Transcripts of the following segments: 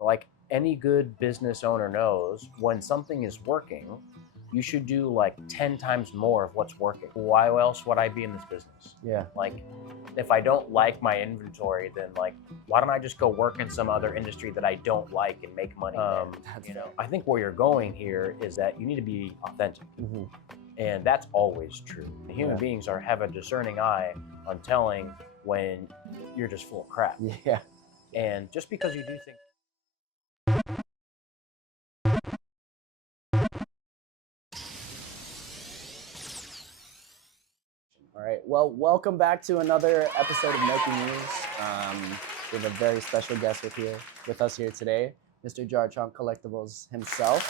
Like any good business owner knows, when something is working, you should do like 10 times more of what's working. Why else would I be in this business? Yeah. Like, if I don't like my inventory, then like, why don't I just go work in some other industry that I don't like and make money? I think where you're going here is that you need to be authentic. Mm-hmm. And that's always true. Human beings have a discerning eye on telling when you're just full of crap. Yeah. And just because you do things. All right. Well, welcome back to another episode of Noki News. We have a very special guest with us here today, Mr. JarchompCollectibles himself.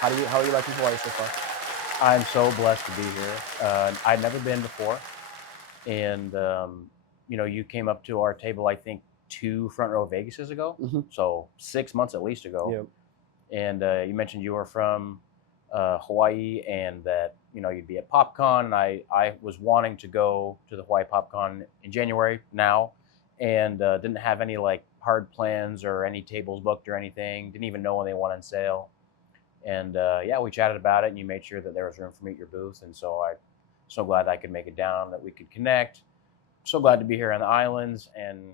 How are you liking Hawaii so far? I'm so blessed to be here. I'd never been before, and you came up to our table, I think, 2 front row Vegases ago, so 6 months at least ago. Yep. And you mentioned you were from Hawaii, and that you'd be at PopCon, and I was wanting to go to the Hawaii PopCon in January now, and didn't have any like hard plans or any tables booked or anything. Didn't even know when they went on sale. And we chatted about it, and you made sure that there was room for me at your booth. And so I'm so glad I could make it down, that we could connect. So glad to be here on the islands, and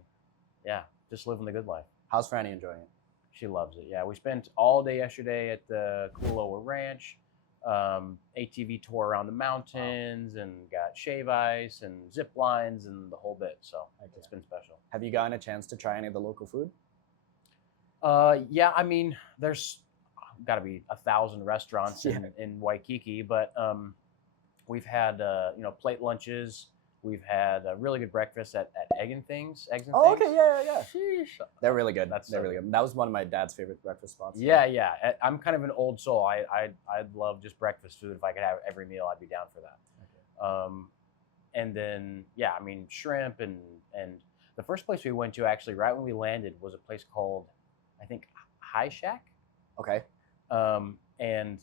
just living the good life. How's Franny enjoying it? She loves it. Yeah, we spent all day yesterday at the Kualoa Ranch, ATV tour around the mountains, and got shave ice and zip lines and the whole bit. So it's been special. Have you gotten a chance to try any of the local food? Yeah, I mean, there's got to be 1,000 restaurants in Waikiki, but we've had plate lunches. We've had a really good breakfast at Eggs and Things. Oh, okay, yeah. Sheesh. They're really good. They're really good. That was one of my dad's favorite breakfast spots. Yeah. I'm kind of an old soul. I'd love just breakfast food. If I could have every meal, I'd be down for that. Okay. And then I mean, shrimp and the first place we went to, actually right when we landed, was a place called, I think, High Shack. Okay. And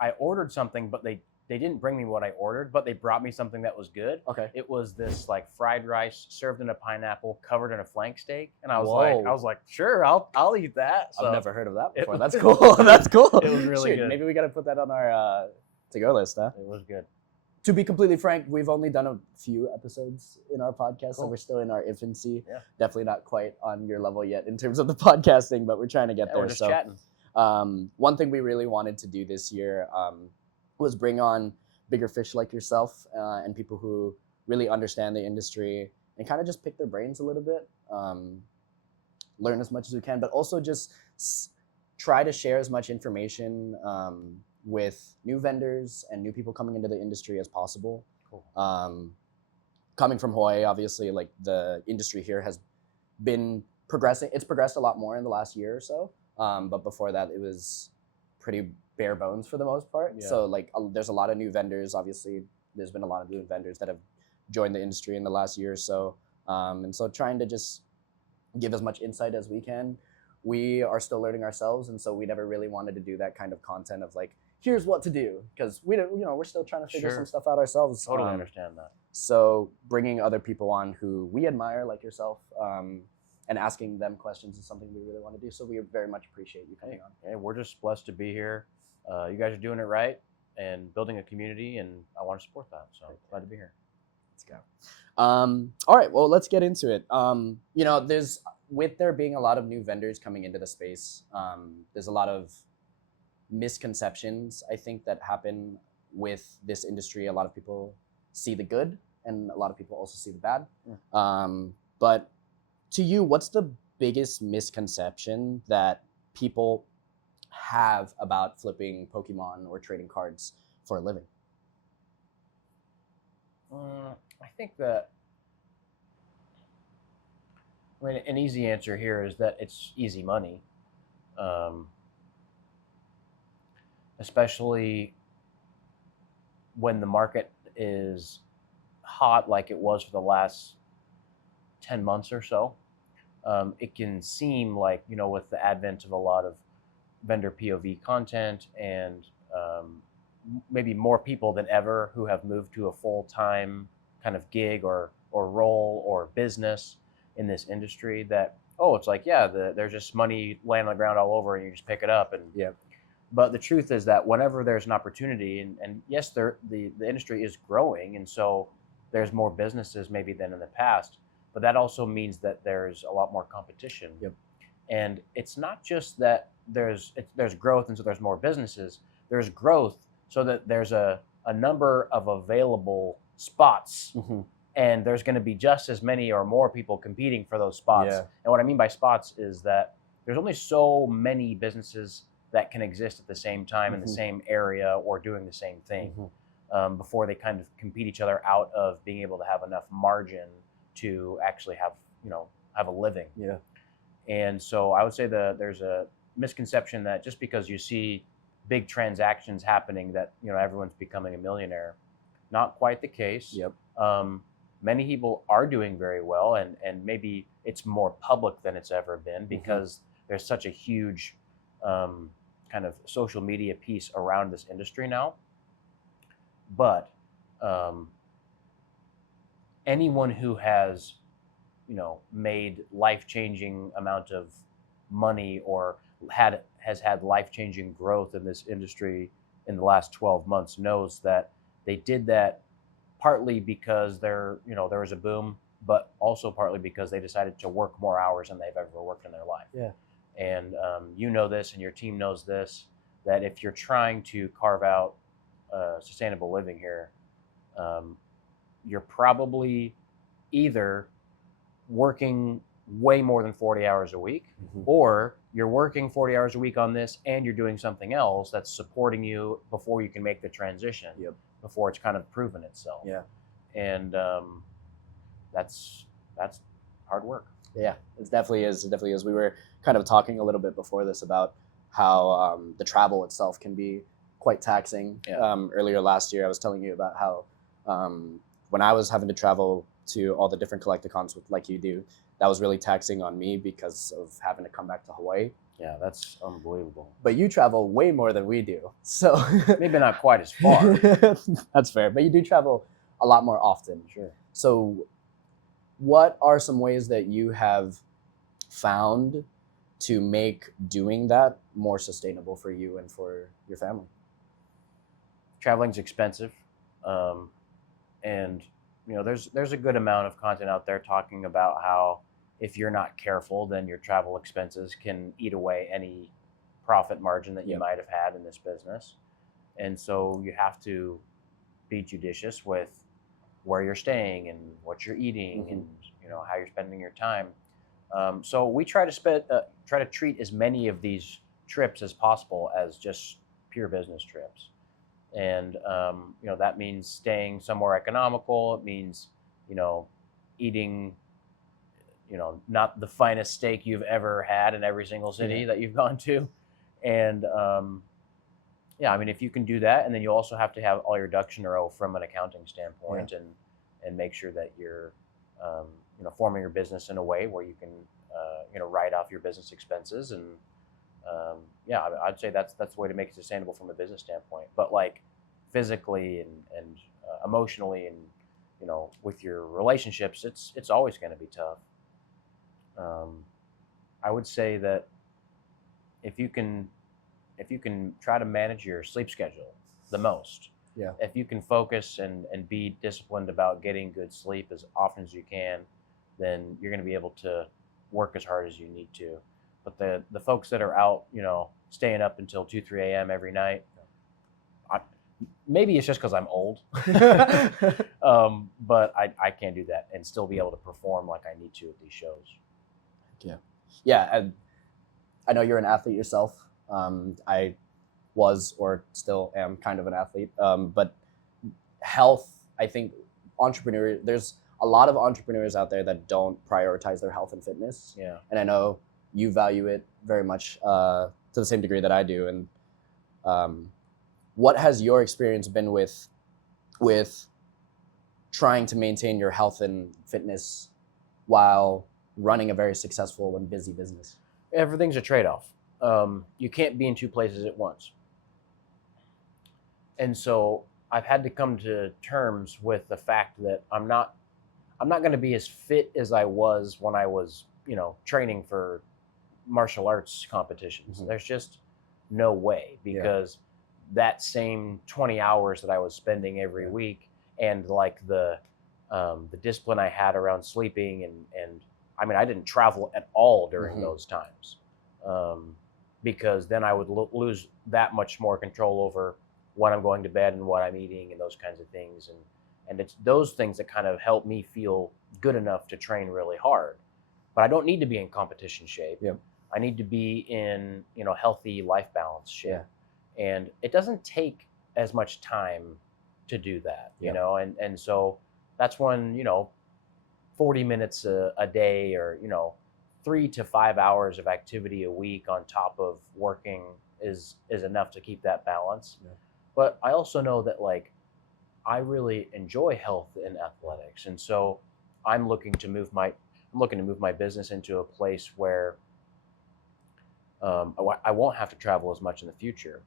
I ordered something, but they didn't bring me what I ordered, but they brought me something that was good. Okay. It was this like fried rice served in a pineapple, covered in a flank steak, and I was like, sure, I'll eat that. So I've never heard of that before. That's cool. That's cool. It was really good. Maybe we got to put that on our to-go list, huh? It was good. To be completely frank, we've only done a few episodes in our podcast, so we're still in our infancy. Yeah. Definitely not quite on your level yet in terms of the podcasting, but we're trying to get there. We're just chatting. One thing we really wanted to do this year was bring on bigger fish like yourself and people who really understand the industry and kind of just pick their brains a little bit, learn as much as we can, but also just try to share as much information with new vendors and new people coming into the industry as possible. Cool. Coming from Hawaii, obviously, like the industry here has been progressing. It's progressed a lot more in the last year or so. But before that, it was pretty bare bones for the most part. Yeah. So like there's a lot of new vendors. Obviously, there's been a lot of new vendors that have joined the industry in the last year or so. And so trying to just give as much insight as we can. We are still learning ourselves, and so we never really wanted to do that kind of content of like, here's what to do, because we don't, we're still trying to figure some stuff out ourselves. Totally understand that. So bringing other people on who we admire, like yourself, and asking them questions is something we really want to do. So we very much appreciate you coming on. Hey, we're just blessed to be here. You guys are doing it right and building a community, and I want to support that. So glad to be here. Let's go. All right, well, let's get into it. With there being a lot of new vendors coming into the space, there's a lot of misconceptions, I think, that happen with this industry. A lot of people see the good, and a lot of people also see the bad. But to you, what's the biggest misconception that people have about flipping Pokemon or trading cards for a living? I think that, an easy answer here is that it's easy money, especially when the market is hot like it was for the last 10 months or so. It can seem like, with the advent of a lot of vendor POV content and maybe more people than ever who have moved to a full-time kind of gig or role or business in this industry, that oh, it's like, yeah, there's just money laying on the ground all over and you just pick it up. And Yeah. but the truth is that whenever there's an opportunity, and yes, the industry is growing, and so there's more businesses maybe than in the past, but that also means that there's a lot more competition. Yep. And it's not just that there's growth and so there's more businesses. There's growth so that there's a number of available spots, Mm-hmm. and there's going to be just as many or more people competing for those spots. Yeah. And what I mean by spots is that there's only so many businesses that can exist at the same time in the same area or doing the same thing before they kind of compete each other out of being able to have enough margin to actually have a living. Yeah. And so I would say that there's a misconception that just because you see big transactions happening that everyone's becoming a millionaire. Not quite the case. Yep. Many people are doing very well, and maybe it's more public than it's ever been because there's such a huge kind of social media piece around this industry now. But anyone who has made life-changing amount of money or has had life-changing growth in this industry in the last 12 months knows that they did that partly because there was a boom, but also partly because they decided to work more hours than they've ever worked in their life. Yeah. And this, and your team knows this, that if you're trying to carve out sustainable living here, you're probably either working way more than 40 hours a week, or you're working 40 hours a week on this and you're doing something else that's supporting you before you can make the transition, before it's kind of proven itself. Yeah. And that's hard work. Yeah, it definitely is. It definitely is. We were kind of talking a little bit before this about how the travel itself can be quite taxing. Yeah. Earlier last year, I was telling you about how when I was having to travel to all the different Collecticons like you do, that was really taxing on me because of having to come back to Hawaii. Yeah, that's unbelievable. But you travel way more than we do, so maybe not quite as far. That's fair, but you do travel a lot more often. Sure. So what are some ways that you have found to make doing that more sustainable for you and for your family? Traveling's expensive, and there's a good amount of content out there talking about how if you're not careful, then your travel expenses can eat away any profit margin that you might have had in this business. And so you have to be judicious with where you're staying and what you're eating and how you're spending your time. So we try to treat as many of these trips as possible as just pure business trips. And that means staying somewhere economical. It means eating not the finest steak you've ever had in every single city that you've gone to. And if you can do that, and then you also have to have all your ducks in a row from an accounting standpoint, and make sure that you're forming your business in a way where you can write off your business expenses. And I'd say that's the way to make it sustainable from a business standpoint. But like physically and emotionally and with your relationships, it's always going to be tough. I would say that if you can try to manage your sleep schedule the most, if you can focus and be disciplined about getting good sleep as often as you can, then you're going to be able to work as hard as you need to. But the folks that are out, staying up until 2-3 a.m. every night, maybe it's just because I'm old, but I can't do that and still be able to perform like I need to at these shows. Yeah. I know you're an athlete yourself. I was, or still am, kind of an athlete. But health, I think there's a lot of entrepreneurs out there that don't prioritize their health and fitness. Yeah. And I know you value it very much to the same degree that I do. And what has your experience been with trying to maintain your health and fitness while running a very successful and busy business? Everything's a trade-off. You can't be in two places at once. And so I've had to come to terms with the fact that I'm not going to be as fit as I was when I was training for martial arts competitions. Mhm. There's just no way, because that same 20 hours that I was spending every week, and like the discipline I had around sleeping, and I mean, I didn't travel at all during those times, because then I would lose that much more control over when I'm going to bed and what I'm eating and those kinds of things. And it's those things that kind of help me feel good enough to train really hard. But I don't need to be in competition shape. Yep. I need to be in, healthy life balance shape. And it doesn't take as much time to do that, and so that's when, 40 minutes a day, or 3 to 5 hours of activity a week on top of working is enough to keep that balance. But I also know that, like, I really enjoy health and athletics, and so I'm looking to move my business into a place where I won't have to travel as much in the future.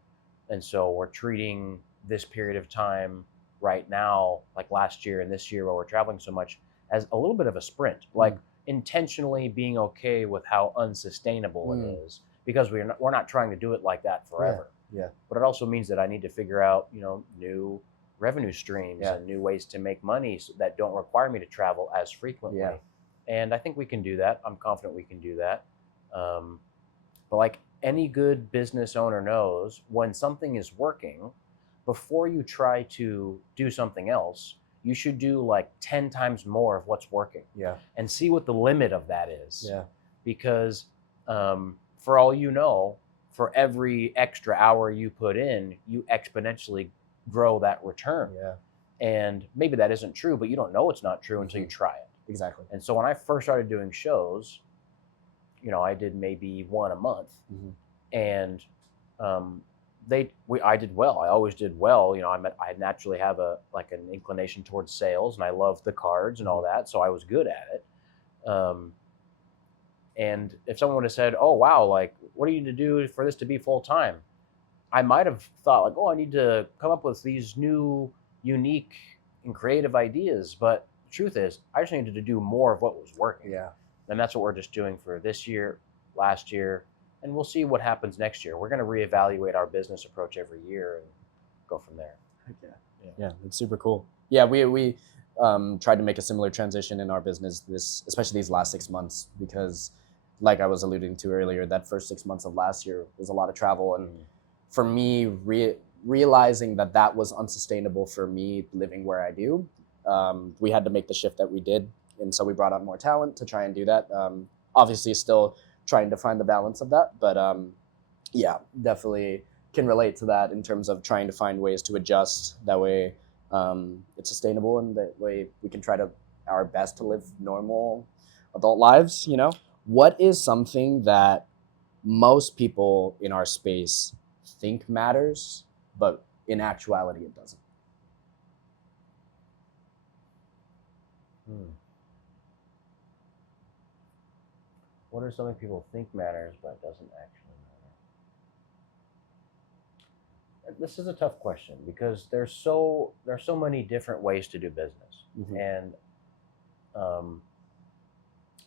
And so we're treating this period of time right now, like last year and this year where we're traveling so much, as a little bit of a sprint, like intentionally being okay with how unsustainable it is, because we're not trying to do it like that forever. But it also means that I need to figure out, new revenue streams and new ways to make money that don't require me to travel as frequently. And I think we can do that. I'm confident we can do that. But like any good business owner knows, when something is working, before you try to do something else, you should do like 10 times more of what's working. And see what the limit of that is. Because for all you know, for every extra hour you put in, you exponentially grow that return. And maybe that isn't true, but you don't know it's not true until you try it. Exactly. And so when I first started doing shows, I did maybe one a month, and I did well. I always did well. I naturally have an inclination towards sales, and I love the cards and all that, so I was good at it. And if someone would have said, "Oh wow, like what do you need to do for this to be full time?" I might have thought like, "Oh, I need to come up with these new, unique, and creative ideas." But the truth is, I just needed to do more of what was working. And that's what we're just doing for this year, last year, and we'll see what happens next year. We're going to reevaluate our business approach every year and go from there. Yeah, it's super cool. Yeah, we tried to make a similar transition in our business, especially these last 6 months, because like I was alluding to earlier, that first 6 months of last year was a lot of travel. And for me, realizing that was unsustainable for me living where I do, we had to make the shift that we did. And so we brought on more talent to try and do that. Obviously still trying to find the balance of that, but definitely can relate to that in terms of trying to find ways to adjust. That way it's sustainable, and that way we can try to our best to live normal adult lives. What is something that most people in our space think matters, but in actuality it doesn't? What are something people think matters but doesn't actually matter? This is a tough question, because there's so many different ways to do business, and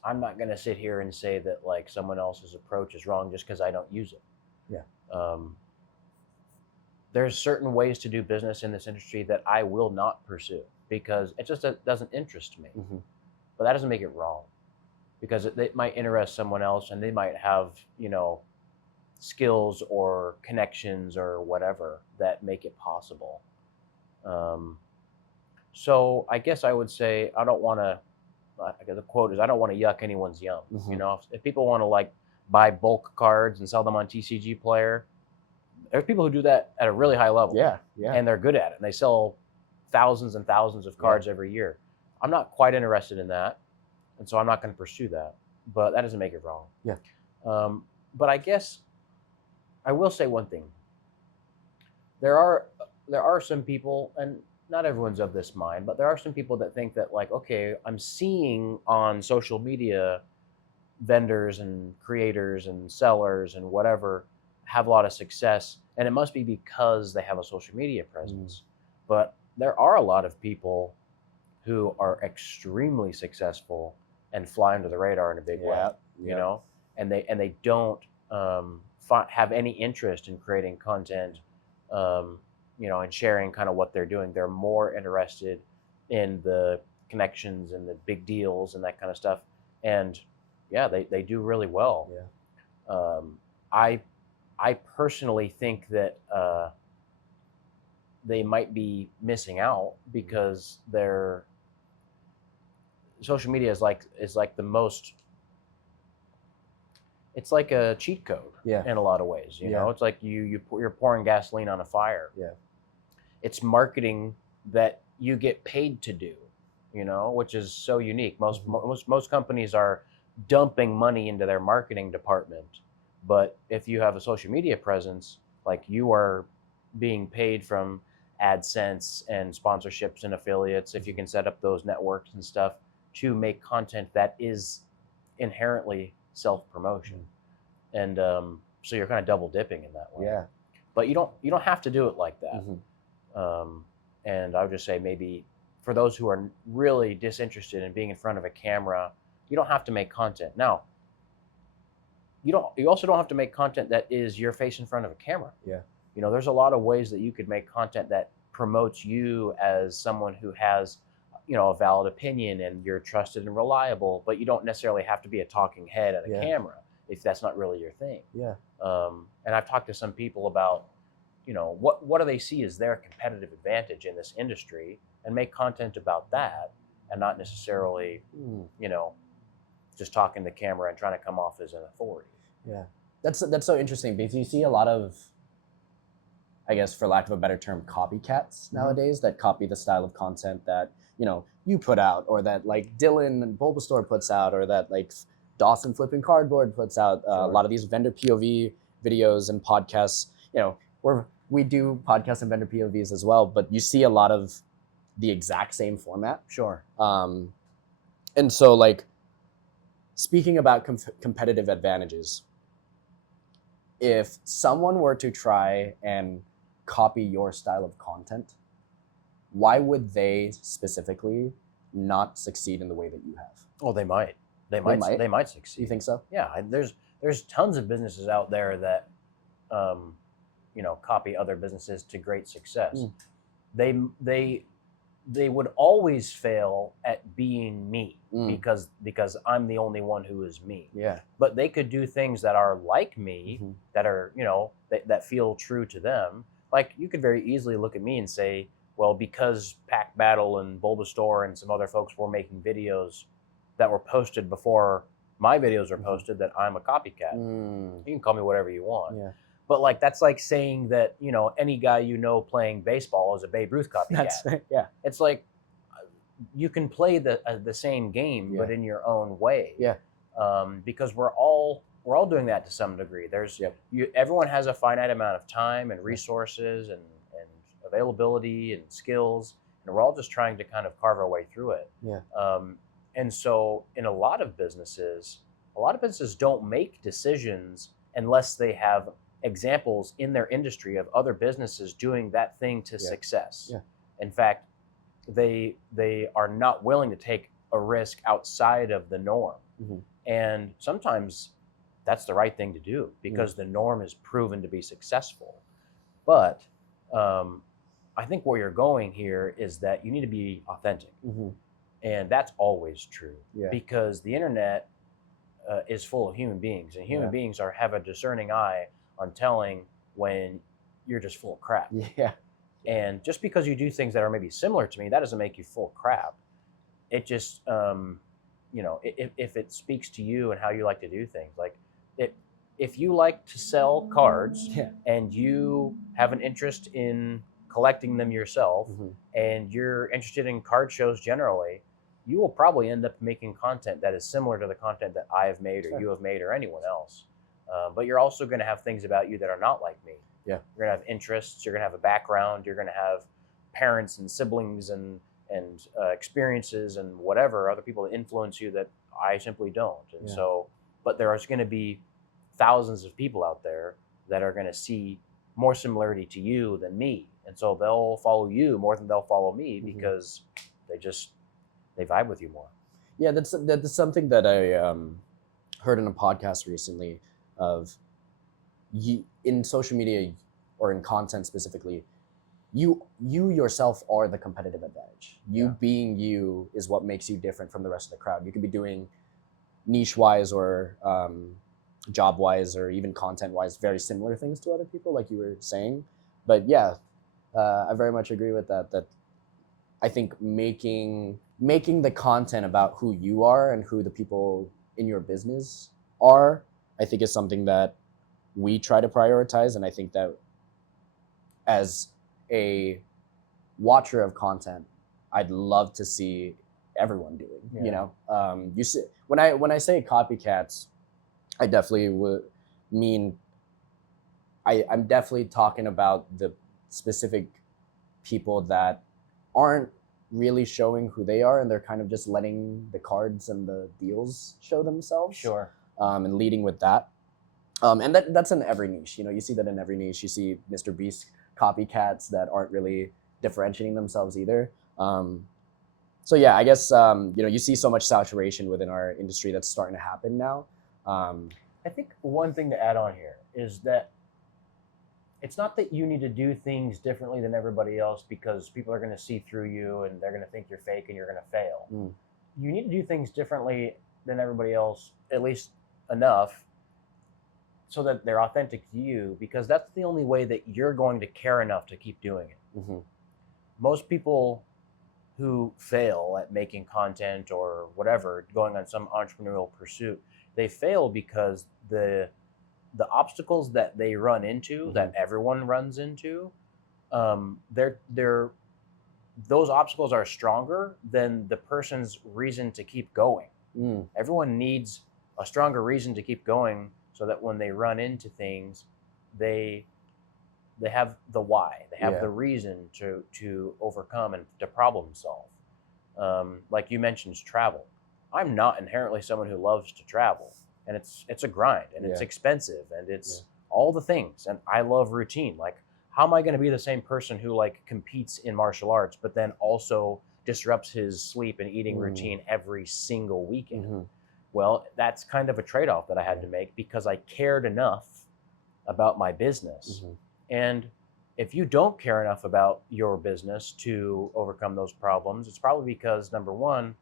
I'm not going to sit here and say that like someone else's approach is wrong just because I don't use it. There's certain ways to do business in this industry that I will not pursue because it just doesn't interest me. But that doesn't make it wrong, because it might interest someone else, and they might have, skills or connections or whatever that make it possible. So I guess I would say I don't want to, the quote is, I don't want to yuck anyone's yum. If people want to like buy bulk cards and sell them on TCG Player, there's people who do that at a really high level. And they're good at it, and they sell thousands and thousands of cards every year. I'm not quite interested in that, and so I'm not going to pursue that. But that doesn't make it wrong. But I guess I will say one thing. There are some people, and not everyone's of this mind, but there are some people that think that like, okay, I'm seeing on social media vendors and creators and sellers and whatever have a lot of success, and it must be because they have a social media presence. But there are a lot of people who are extremely successful and fly under the radar in a big way, you know, and they don't have any interest in creating content, you know, and sharing kind of what they're doing. They're more interested in the connections and the big deals and that kind of stuff. And yeah, they do really well. Yeah. I personally think that they might be missing out because their social media is like the most. It's like a cheat code in a lot of ways. You know, it's like you're pouring gasoline on a fire. Yeah. It's marketing that you get paid to do, you know, which is so unique. Most companies are dumping money into their marketing department, but if you have a social media presence, like you are being paid from AdSense and sponsorships and affiliates, if you can set up those networks and stuff to make content that is inherently self-promotion. And so you're kind of double dipping in that way. Yeah. But you don't have to do it like that. And I would just say maybe for those who are really disinterested in being in front of a camera, you don't have to make content. Now, you also don't have to make content that is your face in front of a camera. Yeah. You know, there's a lot of ways that you could make content that promotes you as someone who has, you know, a valid opinion and you're trusted and reliable, but you don't necessarily have to be a talking head at a camera if that's not really your thing. Yeah. And I've talked to some people about, you know, what do they see as their competitive advantage in this industry, and make content about that, and not necessarily, you know, just talking to the camera and trying to come off as an authority. Yeah, that's so interesting because you see a lot of, I guess, for lack of a better term, copycats nowadays that copy the style of content that, you know, you put out, or that like Dylan and Bulbasaur puts out, or that like Dawson Flipping Cardboard puts out. A lot of these vendor POV videos and podcasts, you know, we do podcasts and vendor POVs as well, but you see a lot of the exact same format. Sure. And so, like, speaking about competitive advantages, if someone were to try and copy your style of content, why would they specifically not succeed in the way that you have? Oh, they might. They might succeed. You think so? Yeah, there's tons of businesses out there that, you know, copy other businesses to great success. They would always fail at being me because I'm the only one who is me. Yeah. But they could do things that are like me, that are, you know, that feel true to them. Like, you could very easily look at me and say, well, because Pack Battle and Bulbasaur and some other folks were making videos that were posted before my videos were posted, that I'm a copycat. You can call me whatever you want. Yeah. But like, that's like saying that, you know, any guy you know playing baseball is a Babe Ruth copycat. That's right. Yeah. It's like, you can play the same game, but in your own way. Yeah. Because we're all doing that to some degree. Everyone has a finite amount of time and resources and availability and skills, and we're all just trying to kind of carve our way through it. Yeah. And so in a lot of businesses don't make decisions unless they have examples in their industry of other businesses doing that thing to success. Yeah. In fact, they are not willing to take a risk outside of the norm. And sometimes that's the right thing to do because the norm is proven to be successful. But I think where you're going here is that you need to be authentic. And that's always true because the internet is full of human beings, and human beings have a discerning eye on telling when you're just full of crap. Yeah. And just because you do things that are maybe similar to me, that doesn't make you full of crap. It just, you know, if it speaks to you and how you like to do things, like if you like to sell cards and you have an interest in collecting them yourself and you're interested in card shows generally, you will probably end up making content that is similar to the content that I have made or you have made or anyone else. But you're also going to have things about you that are not like me. Yeah. You're going to have interests, you're going to have a background, you're going to have parents and siblings and experiences and whatever, other people that influence you that I simply don't. And so, but there's going to be thousands of people out there that are going to see more similarity to you than me. And so they'll follow you more than they'll follow me because they vibe with you more. Yeah, that's something that I heard in a podcast recently of you in social media or in content specifically, you yourself are the competitive advantage. You Yeah. being you is what makes you different from the rest of the crowd. You could be doing niche wise or job wise or even content wise very similar things to other people, like you were saying. But yeah, I very much agree with that. That I think making the content about who you are and who the people in your business are, I think is something that we try to prioritize. And I think that as a watcher of content, I'd love to see everyone doing. Yeah. You know, you see when I say copycats, I definitely would mean I'm definitely talking about the specific people that aren't really showing who they are, and they're kind of just letting the cards and the deals show themselves. Sure. And leading with that. And that's in every niche. You know, you see that in every niche. You see Mr. Beast copycats that aren't really differentiating themselves either. So yeah, I guess you know, you see so much saturation within our industry that's starting to happen now. I think one thing to add on here is that it's not that you need to do things differently than everybody else because people are going to see through you and they're going to think you're fake and you're going to fail. You need to do things differently than everybody else, at least enough, so that they're authentic to you, because that's the only way that you're going to care enough to keep doing it. Mm-hmm. Most people who fail at making content or whatever, going on some entrepreneurial pursuit, they fail because the obstacles that they run into, Mm-hmm. that everyone runs into, they're those obstacles are stronger than the person's reason to keep going. Everyone needs a stronger reason to keep going, so that when they run into things, they have the why, they have the reason to overcome and to problem solve. Like you mentioned, travel. I'm not inherently someone who loves to travel, and it's a grind, and it's expensive, and it's all the things, and I love routine. Like, how am I going to be the same person who like competes in martial arts but then also disrupts his sleep and eating routine every single weekend? Well, that's kind of a trade-off that I had to make because I cared enough about my business. And if you don't care enough about your business to overcome those problems, it's probably because, number one,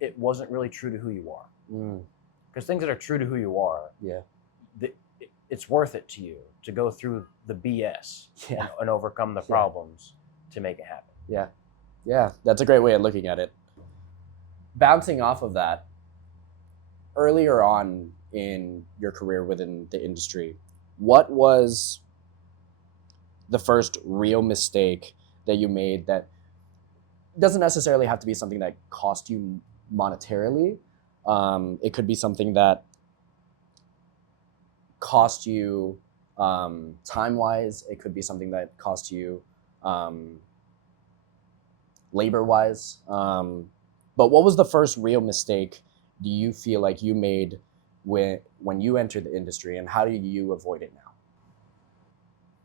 it wasn't really true to who you are. Because things that are true to who you are, it's worth it to you to go through the BS and overcome the problems to make it happen. Yeah, that's a great way of looking at it. Bouncing off of that, earlier on in your career within the industry, what was the first real mistake that you made that doesn't necessarily have to be something that cost you monetarily? It could be something that cost you time-wise. It could be something that cost you labor-wise. But what was the first real mistake do you feel like you made when you entered the industry, and how do you avoid it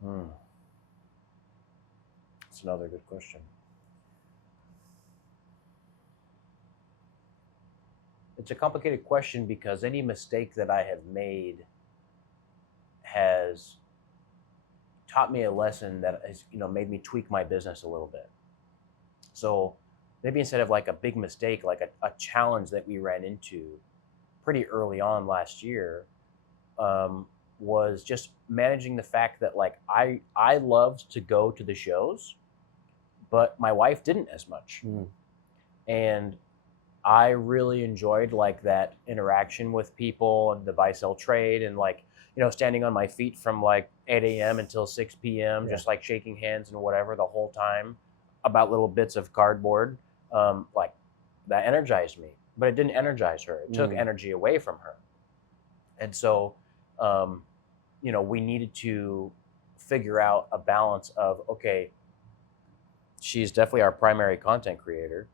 now? That's another good question. It's a complicated question because any mistake that I have made has taught me a lesson that has, made me tweak my business a little bit. So maybe instead of like a big mistake, like a challenge that we ran into pretty early on last year, was just managing the fact that like I loved to go to the shows, but my wife didn't as much. And I really enjoyed like that interaction with people and the buy-sell trade, and like, standing on my feet from like 8 a.m. until 6 p.m., just like shaking hands and whatever the whole time about little bits of cardboard. Like that energized me, but it didn't energize her. It took energy away from her. And so, we needed to figure out a balance of, okay, she's definitely our primary content creator,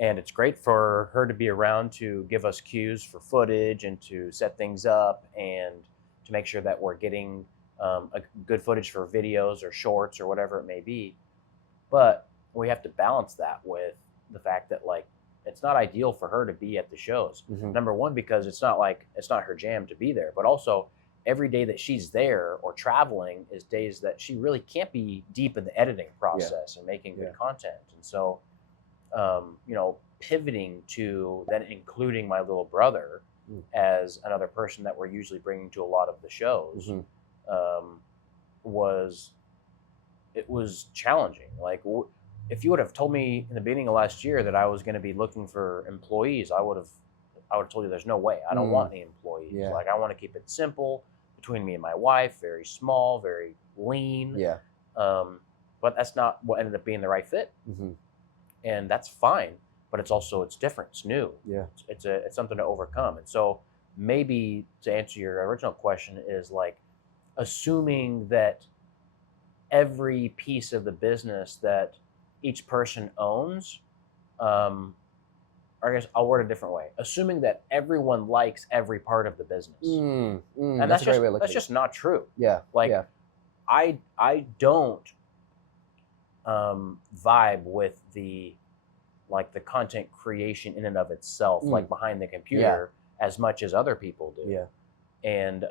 and it's great for her to be around to give us cues for footage and to set things up and to make sure that we're getting a good footage for videos or shorts or whatever it may be. But we have to balance that with the fact that like it's not ideal for her to be at the shows. Mm-hmm. Number one, because it's not her jam to be there, but also every day that she's there or traveling is days that she really can't be deep in the editing process and making good content. And so, pivoting to then including my little brother as another person that we're usually bringing to a lot of the shows was challenging. Like, if you would have told me in the beginning of last year that I was going to be looking for employees, I would have told you there's no way. I don't want any employees. Yeah. Like, I want to keep it simple between me and my wife, very small, very lean. Yeah. But that's not what ended up being the right fit. Mm-hmm. And that's fine. But it's different. It's new. Yeah. It's something to overcome. And so maybe to answer your original question is like assuming that every piece of the business that each person owns, or I guess I'll word it a different way. Assuming that everyone likes every part of the business, and that's just not true. Yeah, like I don't vibe with the content creation in and of itself, like behind the computer, as much as other people do. Yeah, and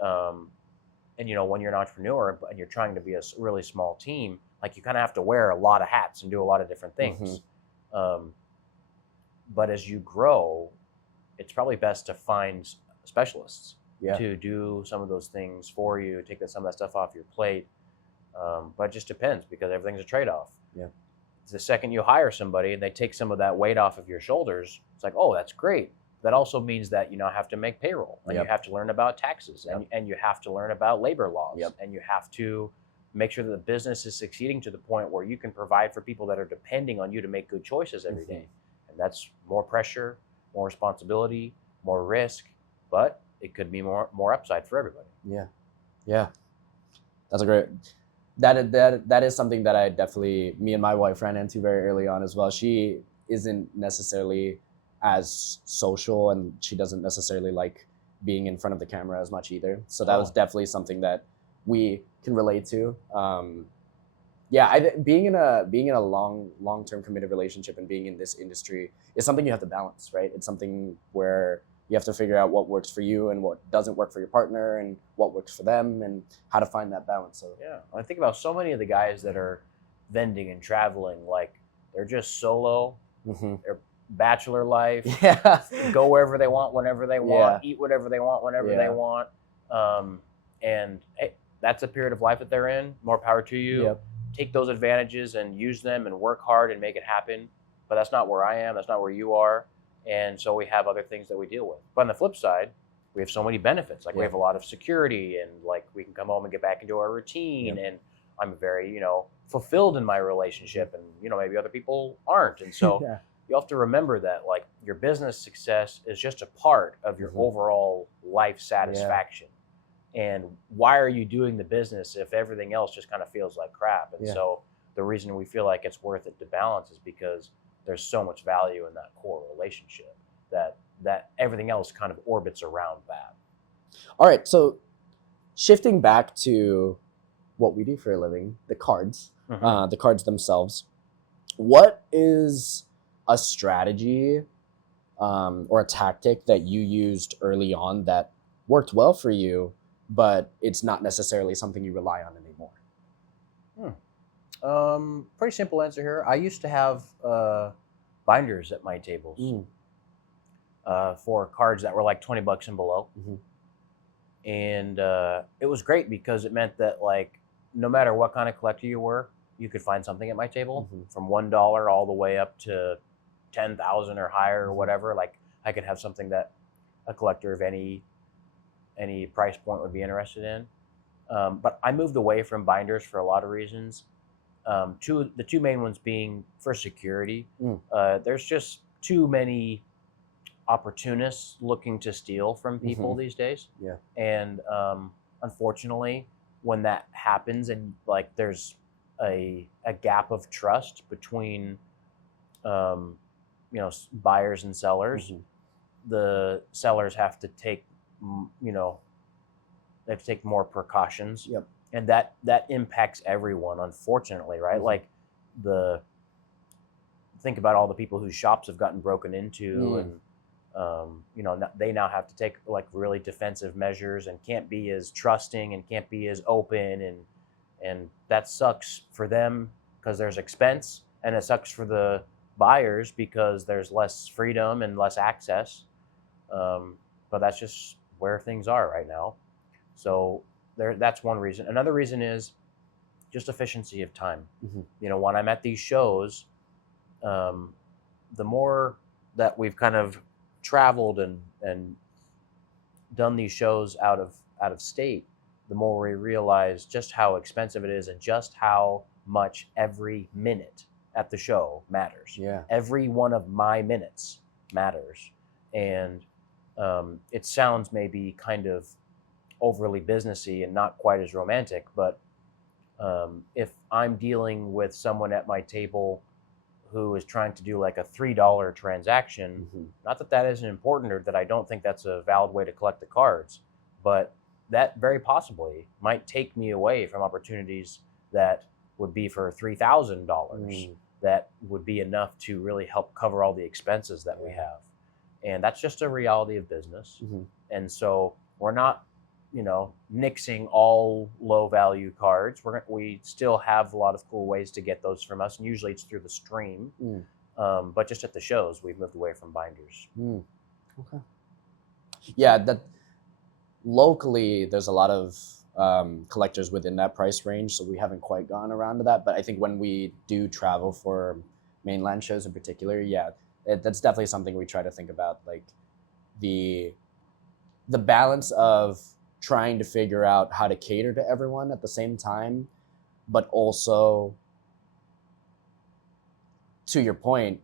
when you're an entrepreneur and you're trying to be a really small team, like you kind of have to wear a lot of hats and do a lot of different things. But as you grow, it's probably best to find specialists to do some of those things for you, take some of that stuff off your plate. But it just depends, because everything's a trade-off. Yeah. The second you hire somebody and they take some of that weight off of your shoulders, it's like, oh, that's great. That also means that you now have to make payroll, and you have to learn about taxes, and you have to learn about labor laws, and you have to make sure that the business is succeeding to the point where you can provide for people that are depending on you to make good choices every day. And that's more pressure, more responsibility, more risk, but it could be more upside for everybody. Yeah. That's a great. That is something that I definitely, me and my wife ran into very early on as well. She isn't necessarily as social, and she doesn't necessarily like being in front of the camera as much either. So that was definitely something that we can relate to. Being in a long-term committed relationship and being in this industry is something you have to balance, right? It's something where you have to figure out what works for you and what doesn't work for your partner, and what works for them, and how to find that balance. So I think about so many of the guys that are vending and traveling, like they're just solo. They're bachelor life. Go wherever they want, whenever they want, eat whatever they want, whenever they want. And hey, that's a period of life that they're in. More power to you. Take those advantages and use them and work hard and make it happen. But that's not where I am. That's not where you are. And so we have other things that we deal with. But on the flip side, we have so many benefits. Like we have a lot of security, and like we can come home and get back into our routine. And I'm very, fulfilled in my relationship, and maybe other people aren't. And so you have to remember that like your business success is just a part of your overall life satisfaction. And why are you doing the business if everything else just kind of feels like crap? And so the reason we feel like it's worth it to balance is because there's so much value in that core relationship that everything else kind of orbits around that. All right, so shifting back to what we do for a living, the cards, the cards themselves, what is a strategy or a tactic that you used early on that worked well for you, but it's not necessarily something you rely on anymore? Pretty simple answer here. I used to have binders at my tables for cards that were like $20 and below. And it was great because it meant that like no matter what kind of collector you were, you could find something at my table from $1 all the way up to 10,000 or higher or whatever. Like I could have something that a collector of any price point would be interested in. But I moved away from binders for a lot of reasons. The two main ones being for security. There's just too many opportunists looking to steal from people these days. And unfortunately, when that happens and like there's a gap of trust between buyers and sellers, the sellers have to take they have to take more precautions. And that impacts everyone, unfortunately, right? Like the think about all the people whose shops have gotten broken into, and they now have to take like really defensive measures and can't be as trusting and can't be as open, and that sucks for them because there's expense, and it sucks for the buyers because there's less freedom and less access. But that's just where things are right now. So that's one reason. Another reason is just efficiency of time. When I'm at these shows, the more that we've kind of traveled and done these shows out of state, the more we realize just how expensive it is and just how much every minute at the show matters. Every one of my minutes matters. And it sounds maybe kind of overly businessy and not quite as romantic, but if I'm dealing with someone at my table who is trying to do like a $3 transaction, not that that isn't important or that I don't think that's a valid way to collect the cards, but that very possibly might take me away from opportunities that would be for $3,000 that would be enough to really help cover all the expenses that we have. And that's just a reality of business. And so we're not, nixing all low value cards. We still have a lot of cool ways to get those from us, and usually it's through the stream. But just at the shows, we've moved away from binders. Okay. Yeah, that locally there's a lot of collectors within that price range, so we haven't quite gone around to that. But I think when we do travel for mainland shows in particular, that's definitely something we try to think about, like the balance of trying to figure out how to cater to everyone at the same time, but also, to your point,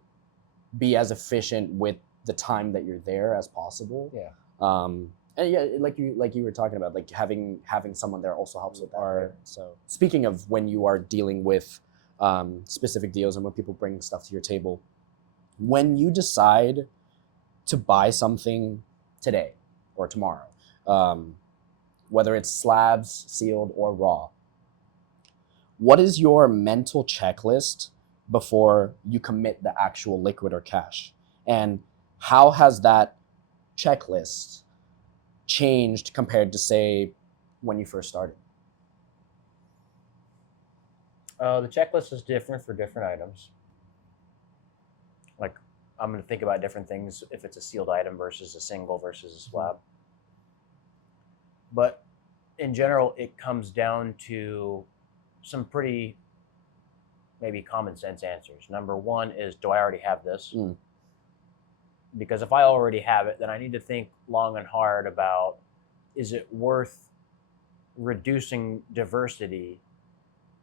be as efficient with the time that you're there as possible. And like you were talking about, like having someone there also helps with that. Right? So speaking of when you are dealing with specific deals and when people bring stuff to your table, when you decide to buy something today or tomorrow, whether it's slabs, sealed, or raw, what is your mental checklist before you commit the actual liquid or cash? And how has that checklist changed compared to, say, when you first started? The checklist is different for different items. Like, I'm going to think about different things if it's a sealed item versus a single versus a slab. But in general, it comes down to some pretty maybe common sense answers. Number one is, do I already have this? Because if I already have it, then I need to think long and hard about, is it worth reducing diversity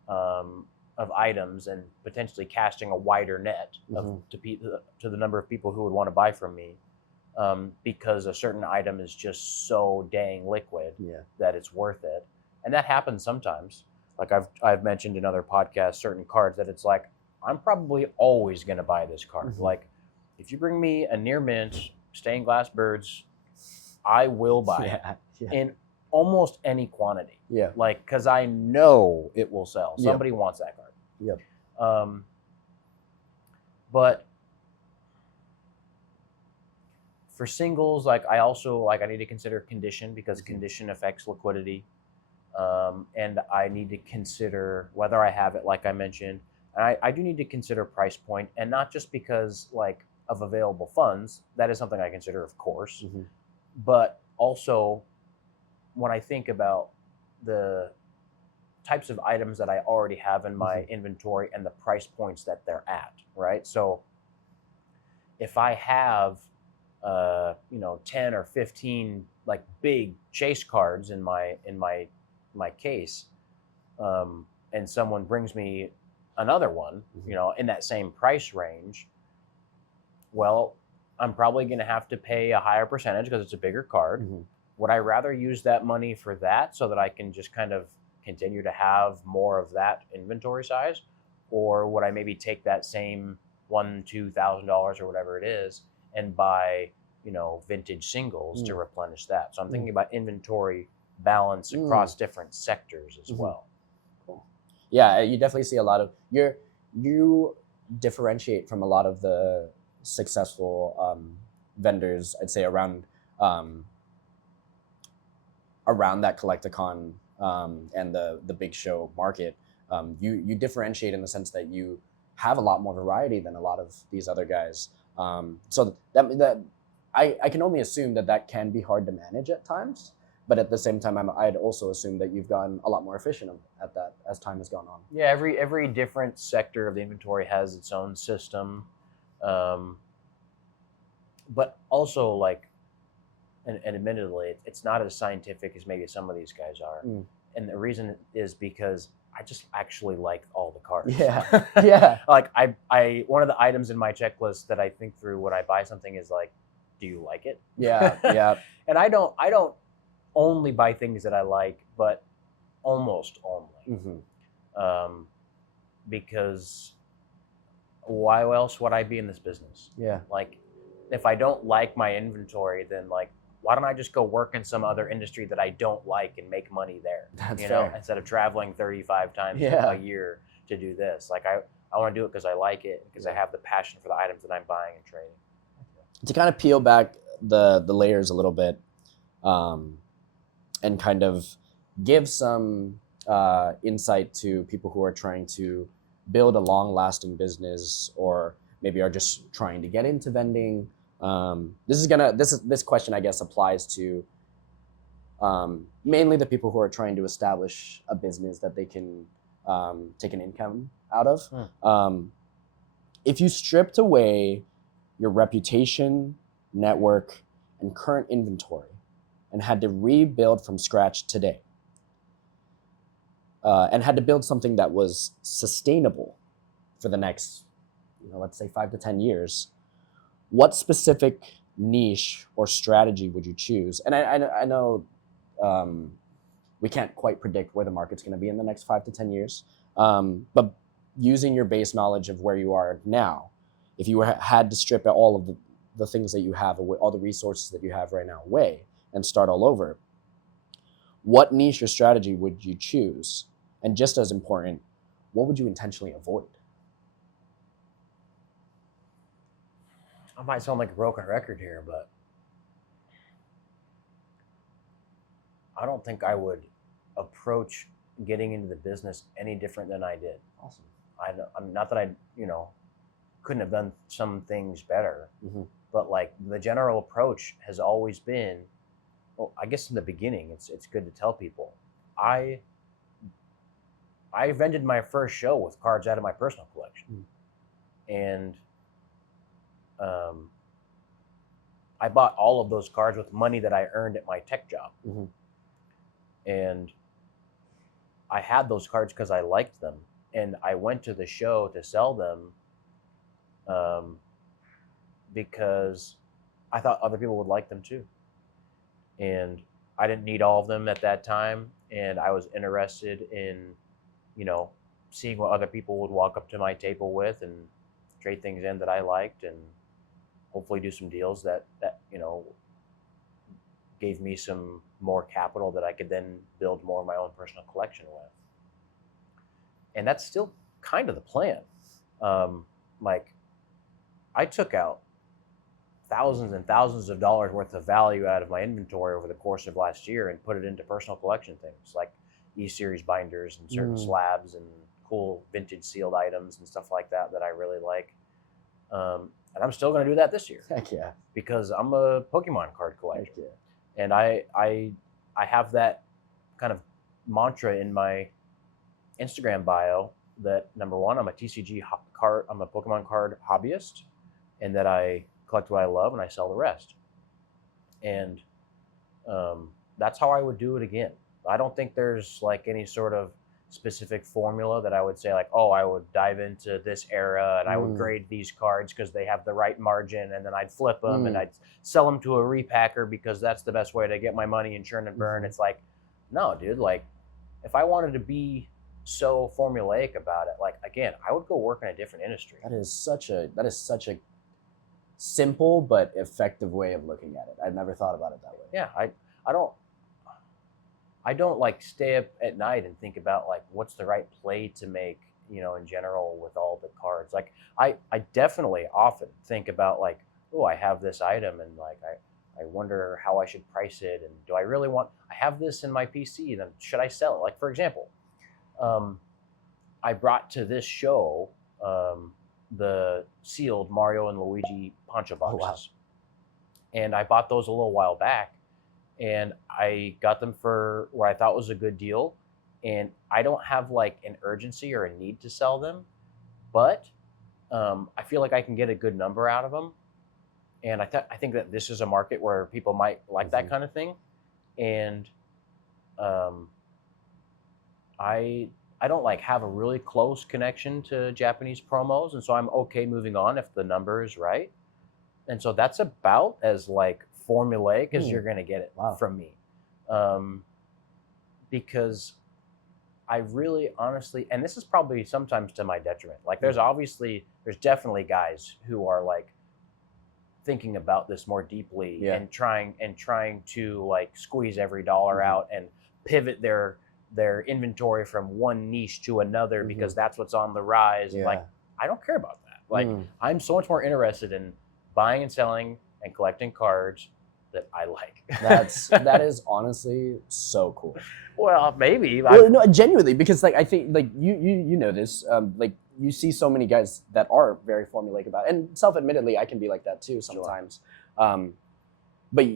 of items and potentially casting a wider net to the number of people who would want to buy from me, because a certain item is just so dang liquid that it's worth it. And that happens sometimes. Like I've mentioned in other podcasts, certain cards that it's like, I'm probably always going to buy this card. Like, if you bring me a near mint stained glass birds, I will buy it in almost any quantity. Like, because I know it will sell. Somebody wants that card. But for singles, like I need to consider condition, because condition affects liquidity. And I need to consider whether I have it, like I mentioned. And I do need to consider price point, and not just because like of available funds. That is something I consider, of course. But also when I think about the types of items that I already have in my inventory and the price points that they're at, right? So if I have 10 or 15 like big chase cards in my case, and someone brings me another one, in that same price range, well, I'm probably going to have to pay a higher percentage because it's a bigger card. Would I rather use that money for that so that I can just kind of continue to have more of that inventory size? Or would I maybe take that same $1,000-$2,000 or whatever it is and buy, vintage singles to replenish that? So I'm thinking about inventory balance across different sectors as well. Cool. Yeah, you definitely see a lot of you differentiate from a lot of the successful vendors, I'd say, um, around that Collecticon and the big show market. You differentiate in the sense that you have a lot more variety than a lot of these other guys. So that I can only assume that can be hard to manage at times. But at the same time, I'd also assume that you've gotten a lot more efficient at that as time has gone on. Yeah, every different sector of the inventory has its own system, but also like, and admittedly, it's not as scientific as maybe some of these guys are. And the reason is because I just actually like all the cards. Yeah, yeah. Like I one of the items in my checklist that I think through when I buy something is like, do you like it? Yeah, yeah. And I don't only buy things that I like, but almost only. Because why else would I be in this business? Yeah. Like, if I don't like my inventory, then like, why don't I just go work in some other industry that I don't like and make money there? That's you know, fair. Instead of traveling 35 times a year to do this. Like, I want to do it because I like it, because I have the passion for the items that I'm buying and trading. To kind of peel back the layers a little bit, and kind of give some insight to people who are trying to build a long-lasting business, or maybe are just trying to get into vending. This question, I guess, applies to mainly the people who are trying to establish a business that they can take an income out of. If you stripped away your reputation, network, and current inventory, and had to rebuild from scratch today, and had to build something that was sustainable for the next, let's say 5 to 10 years, what specific niche or strategy would you choose? And I know we can't quite predict where the market's going to be in the next 5 to 10 years, but using your base knowledge of where you are now, if you had to strip all of the things that you have away, all the resources that you have right now away, and start all over, what niche or strategy would you choose? And just as important, what would you intentionally avoid? I might sound like a broken record here, but I don't think I would approach getting into the business any different than I did. Awesome. I'm not that I, couldn't have done some things better, but like the general approach has always been, well, I guess in the beginning, it's good to tell people, I vended my first show with cards out of my personal collection, and I bought all of those cards with money that I earned at my tech job, and I had those cards because I liked them, and I went to the show to sell them because I thought other people would like them too. And I didn't need all of them at that time, and I was interested in, seeing what other people would walk up to my table with and trade things in that I liked, and hopefully do some deals that gave me some more capital that I could then build more of my own personal collection with. And that's still kind of the plan. Like, I took out thousands and thousands of dollars worth of value out of my inventory over the course of last year and put it into personal collection things like E-series binders and certain slabs and cool vintage sealed items and stuff like that I really like. And I'm still going to do that this year. Heck yeah. Because I'm a Pokemon card collector. Heck yeah. And I have that kind of mantra in my Instagram bio that, number one, I'm a Pokemon card hobbyist, and that I collect what I love and I sell the rest. And that's how I would do it again. I don't think there's like any sort of specific formula that I would say like, oh, I would dive into this era and I would grade these cards because they have the right margin, and then I'd flip them and I'd sell them to a repacker because that's the best way to get my money and churn and burn. It's like, no, dude, like if I wanted to be so formulaic about it, like, again, I would go work in a different industry. That is such a simple but effective way of looking at it. I've never thought about it that way. Yeah, I don't like stay up at night and think about like what's the right play to make in general with all the cards. Like I definitely often think about like, oh, I have this item and like I wonder how I should price it, and do I really want, I have this in my PC, then should I sell it? Like for example, I brought to this show the sealed Mario and Luigi Poncho boxes. wow. And I bought those a little while back, and I got them for what I thought was a good deal. And I don't have like an urgency or a need to sell them, but I feel like I can get a good number out of them. And I think that this is a market where people might like that kind of thing. And I don't like have a really close connection to Japanese promos, and so I'm okay moving on if the number is right. And so that's about as like formulaic as you're gonna get it from me, because I really honestly, and this is probably sometimes to my detriment. Like there's definitely guys who are like thinking about this more deeply and trying to like squeeze every dollar out and pivot their inventory from one niche to another because that's what's on the rise. And like I don't care about that. Like I'm so much more interested in buying and selling and collecting cards that I like. That is honestly so cool. Well, maybe. Well, no, genuinely, because like I think like you know this, like you see so many guys that are very formulaic about it. And self-admittedly, I can be like that too sometimes. Sure. But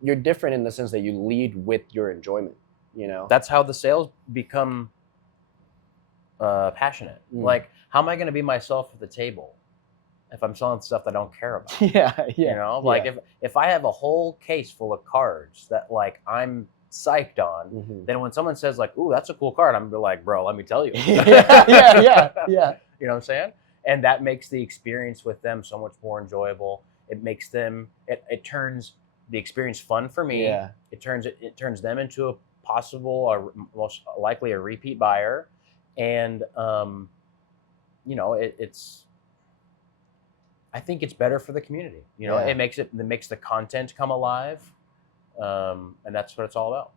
you're different in the sense that you lead with your enjoyment. You know, that's how the sales become passionate. Like, how am I going to be myself at the table if I'm selling stuff that I don't care about? You know, like if I have a whole case full of cards that like I'm psyched on, then when someone says like, "Ooh, that's a cool card," I'm gonna be like, "Bro, let me tell you." yeah. You know what I'm saying? And that makes the experience with them so much more enjoyable. It makes them. It turns the experience fun for me. Yeah. It turns them into a possible or most likely a repeat buyer, and you know, it's. I think it's better for the community. You know, it makes the content come alive, and that's what it's all about.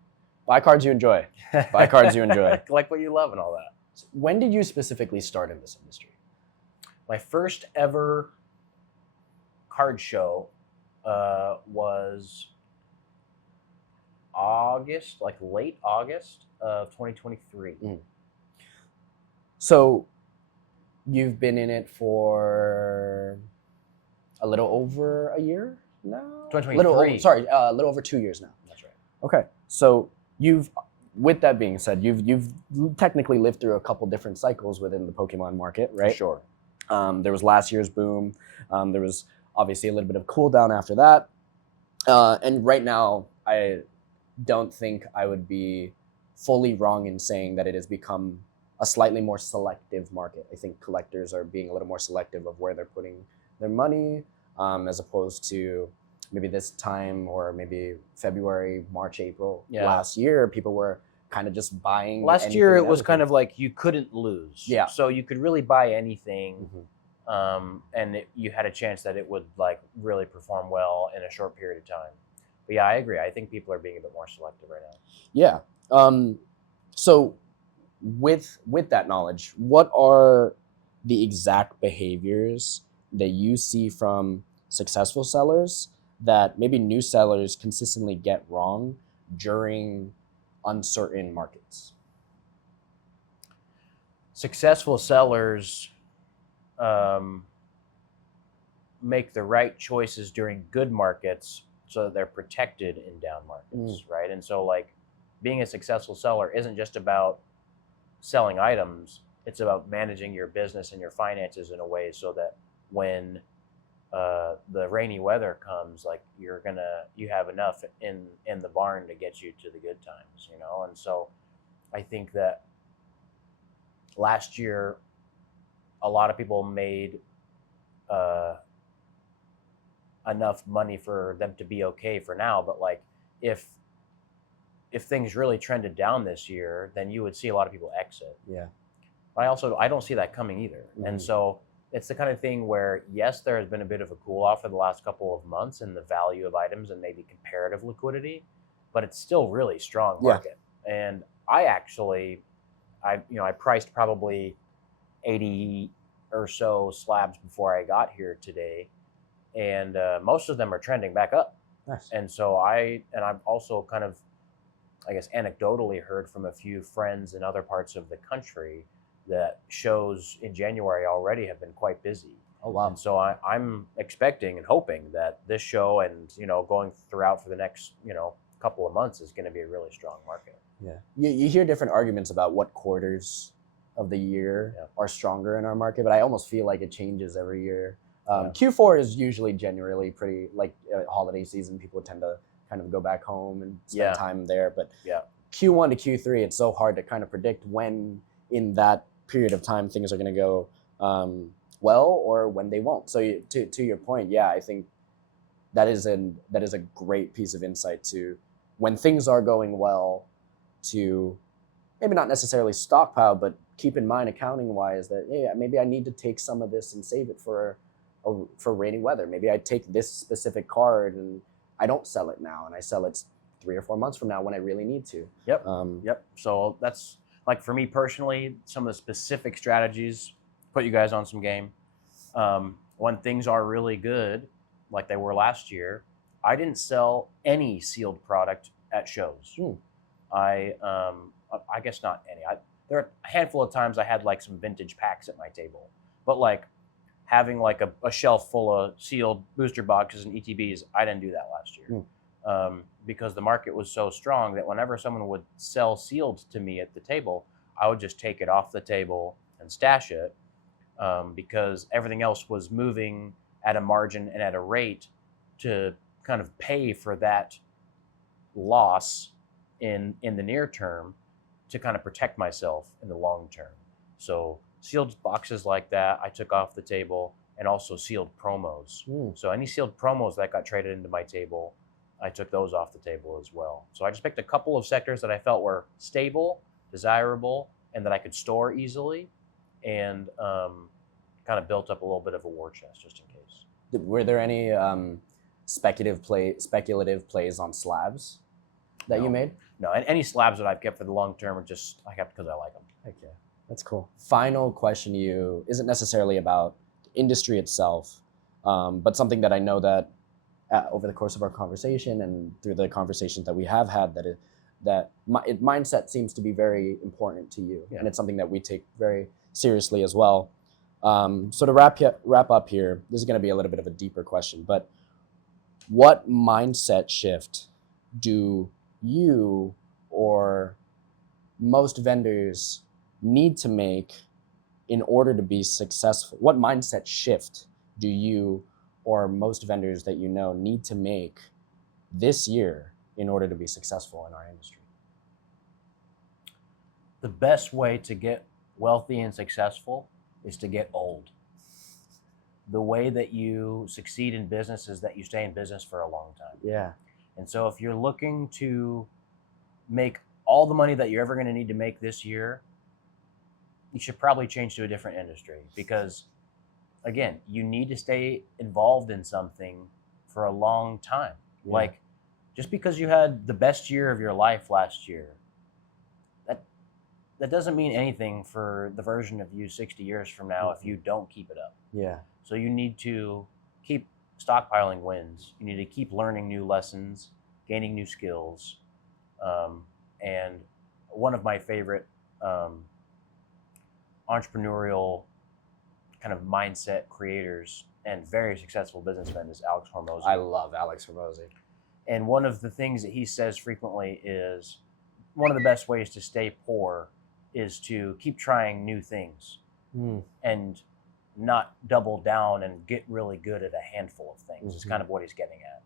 Buy cards you enjoy. Buy cards you enjoy. Collect what you love and all that. When did you specifically start in this industry? My first ever card show was August, like late August of 2023. So you've been in it for a little over a year now? 2023. A little over 2 years now. That's right. Okay. So with that being said, you've technically lived through a couple different cycles within the Pokemon market, right? Sure. There was last year's boom. There was obviously a little bit of cool down after that. And right now, I don't think I would be fully wrong in saying that it has become a slightly more selective market. I think collectors are being a little more selective of where they're putting their money, as opposed to maybe this time or maybe February, March, April last year, people were kind of just buying. Last year it was kind of like you couldn't lose. Yeah. So you could really buy anything, and you had a chance that it would like really perform well in a short period of time. But yeah, I agree. I think people are being a bit more selective right now. Yeah. So with that knowledge, what are the exact behaviors that you see from successful sellers that maybe new sellers consistently get wrong during uncertain markets? Successful sellers make the right choices during good markets so that they're protected in down markets, right? And so like being a successful seller isn't just about selling items, it's about managing your business and your finances in a way so that when the rainy weather comes, like you have enough in the barn to get you to the good times, you know? And so I think that last year, a lot of people made enough money for them to be okay for now. But like, if things really trended down this year, then you would see a lot of people exit. Yeah. But I don't see that coming either. And so it's the kind of thing where, yes, there has been a bit of a cool off for the last couple of months in the value of items and maybe comparative liquidity, but it's still really strong market. And I priced probably 80 or so slabs before I got here today, and most of them are trending back up. Nice. And so I've also kind of, I guess, anecdotally heard from a few friends in other parts of the country that shows in January already have been quite busy. Oh wow. And so I'm expecting and hoping that this show and, going throughout for the next, couple of months is going to be a really strong market. Yeah. You hear different arguments about what quarters of the year Yeah. are stronger in our market, but I almost feel like it changes every year. Yeah. Q4 is usually generally pretty, like holiday season, people tend to kind of go back home and spend Yeah. time there. But Yeah. Q1 to Q3, it's so hard to kind of predict when in that period of time things are going to go well or when they won't. So to your point, yeah, I think that is a great piece of insight to when things are going well, to maybe not necessarily stockpile, but keep in mind accounting wise that, hey, maybe I need to take some of this and save it for rainy weather. Maybe I take this specific card and I don't sell it now and I sell it 3 or 4 months from now when I really need to. Yep. Yep. So that's, like, for me personally, some of the specific strategies put you guys on some game. When things are really good, like they were last year, I didn't sell any sealed product at shows. I guess not any. There are a handful of times I had like some vintage packs at my table, but like having like a shelf full of sealed booster boxes and ETBs, I didn't do that last year. Because the market was so strong that whenever someone would sell sealed to me at the table, I would just take it off the table and stash it, because everything else was moving at a margin and at a rate to kind of pay for that loss in the near term to kind of protect myself in the long term. So sealed boxes like that I took off the table, and also sealed promos. So any sealed promos that got traded into my table, I took those off the table as well. So I just picked a couple of sectors that I felt were stable, desirable, and that I could store easily, and kind of built up a little bit of a war chest just in case. Were there any speculative plays on slabs that you made? No, and any slabs that I've kept for the long term are just I kept because I like them. Okay, that's cool. Final question to you isn't necessarily about the industry itself, but something that I know that over the course of our conversation and through the conversations that we have had, mindset seems to be very important to you, and it's something that we take very seriously as well. So to wrap up here, this is going to be a little bit of a deeper question, but what mindset shift do you or most vendors need to make in order to be successful? What mindset shift do you or most vendors that you know need to make this year in order to be successful in our industry? The best way to get wealthy and successful is to get old. The way that you succeed in business is that you stay in business for a long time. Yeah. And so if you're looking to make all the money that you're ever going to need to make this year, you should probably change to a different industry, because again, you need to stay involved in something for a long time. Yeah. Like, just because you had the best year of your life last year, that doesn't mean anything for the version of you 60 years from now if you don't keep it up. Yeah. So you need to keep stockpiling wins. You need to keep learning new lessons, gaining new skills. And one of my favorite entrepreneurial kind of mindset creators and very successful businessman is Alex Hormozi. I love Alex Hormozi. And one of the things that he says frequently is one of the best ways to stay poor is to keep trying new things and not double down and get really good at a handful of things. Is kind of what he's getting at.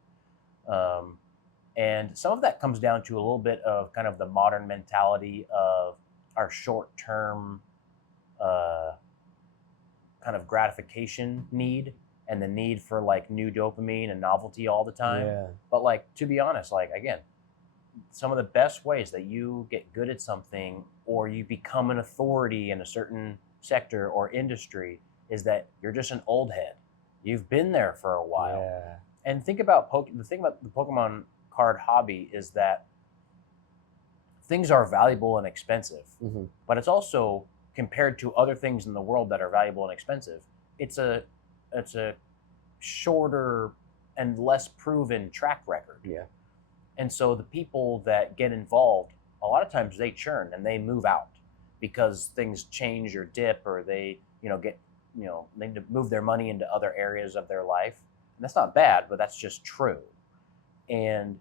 And some of that comes down to a little bit of kind of the modern mentality of our short-term kind of gratification need, and the need for like new dopamine and novelty all the time. Yeah. But like, to be honest, like, again, some of the best ways that you get good at something or you become an authority in a certain sector or industry is that you're just an old head. You've been there for a while. Yeah. And think about the thing about the Pokemon card hobby is that things are valuable and expensive, but it's also compared to other things in the world that are valuable and expensive, it's a shorter and less proven track record. Yeah. And so the people that get involved, a lot of times they churn and they move out because things change or dip, or they, they need to move their money into other areas of their life. And that's not bad, but that's just true. And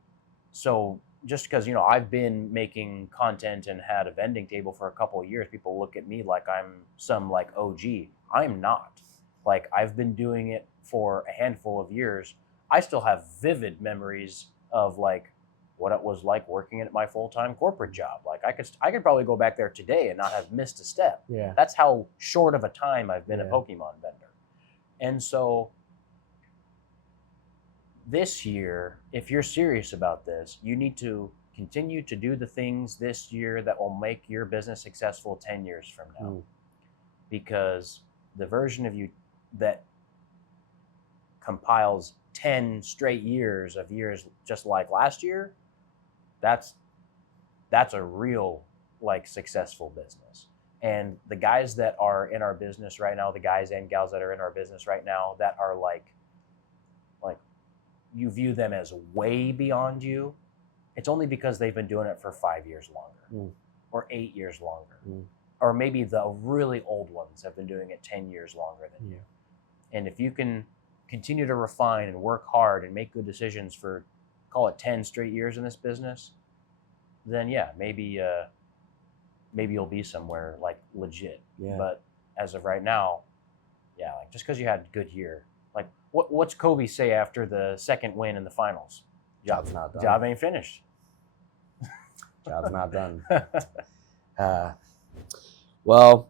so just because, I've been making content and had a vending table for a couple of years, people look at me like I'm some like OG. I'm not. Like, I've been doing it for a handful of years. I still have vivid memories of like what it was like working at my full-time corporate job. Like, I could probably go back there today and not have missed a step. Yeah. That's how short of a time I've been a Pokemon vendor. And so this year, if you're serious about this, you need to continue to do the things this year that will make your business successful 10 years from now. Because the version of you that compiles 10 straight years of years just like last year, that's a real like successful business. And the guys that are in our business right now, the guys and gals that are in our business right now that are like you view them as way beyond you, it's only because they've been doing it for 5 years longer or 8 years longer. Or maybe the really old ones have been doing it 10 years longer than you. And if you can continue to refine and work hard and make good decisions for, call it 10 straight years in this business, then maybe you'll be somewhere like legit. But as of right now, like just because you had a good year, like what's Kobe say after the second win in the finals? Job's not done. Job ain't finished. Job's not done. Well,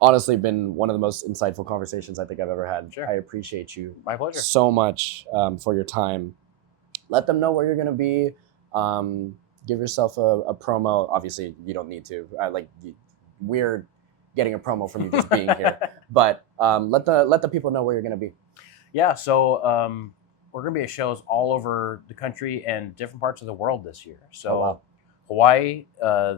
honestly, been one of the most insightful conversations I think I've ever had. Sure. I appreciate you. My pleasure. So much for your time. Let them know where you're going to be. Give yourself a promo. Obviously, you don't need to. We're getting a promo from you just being here. But let the people know where you're going to be. Yeah, so we're going to be at shows all over the country and different parts of the world this year. So Hawaii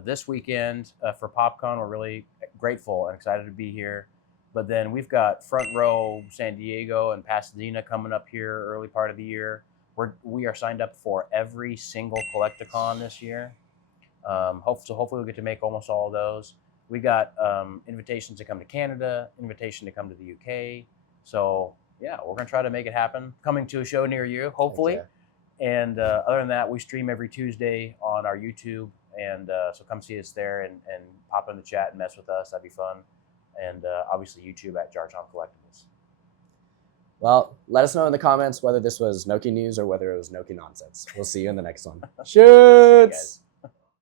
this weekend for PopCon, we're really grateful and excited to be here. But then we've got Front Row San Diego and Pasadena coming up here early part of the year. We are signed up for every single Collecticon this year. Hopefully we'll get to make almost all of those. We got invitations to come to Canada, invitation to come to the UK. So yeah, we're gonna try to make it happen. Coming to a show near you, hopefully. And other than that, we stream every Tuesday on our YouTube. And so come see us there and pop in the chat and mess with us. That'd be fun. And obviously YouTube at JarchompCollectibles. Well, let us know in the comments whether this was Noki news or whether it was Noki nonsense. We'll see you in the next one. Shoots!